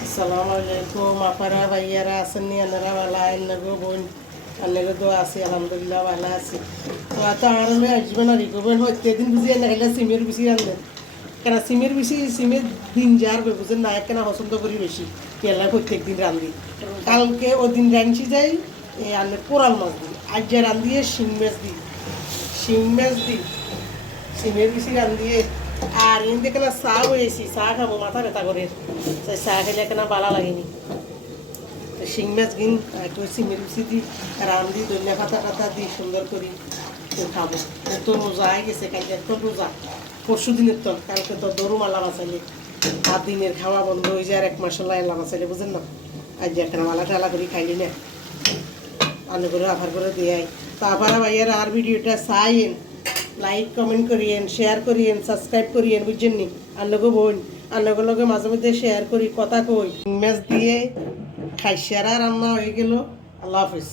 আসসালামু আলাইকুম। আপারা ভাইয়ারা আছেন নি? আনারা ভালো আন্নাগো বোন? আন্নাগো তো আছি, আলহামদুলিল্লাহ ভালো আছি। তো এত আমার মেয়ে আসবে না রিকোবেন হইতে দিন বুঝি না গেলে সিমের বেশি আনলেন কেন সিমের বেশি সিমের দিন যার বুঝেন না কেন পছন্দ করি বেশি। পেলা প্রত্যেক দিন রান্ধি। কালকে ও দিন রাঁধছি যাই আনলে কোরাল মাছ দিই। আজ যে রান্ধিয়ে শিং মাছ দিই। শিং মাছ দিই। সিমের বেশি রান্ধিয়ে আর এমনি কেন চা হয়েছি চা খাব, মাথা ব্যথা করে। চা খেলে কেন বালা লাগেনি। শিং মাছ গিন একটু সিমের বেশি দিই রান্ধি ধনিয়া পাতা পাতা দিই সুন্দর করি, তো খাব। এত রোজা হয়ে গেছে, কালকে এত রোজা। পরশু দিনের তো, কালকে তো দরু মালা বাঁচাইলে। আর দিনের খাওয়া বন্ধ হয়ে যায় আর এক মাস লাইলা বাঁচাইলে, বুঝেন না? আজ একটা মালা টালা করে খাইলি না। আলু করে আভার করে দিয়ে তো আবার ভাইয়ার, আর ভিডিওটা চাইন লাইক কমেন্ট করিয়েন শেয়ার করিয়েন সাবস্ক্রাইব করিয়েন, বুঝছেন নি? আন্নগো বোন আন্নগো লগে মাঝে মধ্যে শেয়ার করি, কথা কই। ম্যাচ দিয়ে খাইসারা রান্না হয়ে গেল। আল্লাহ হাফিজ।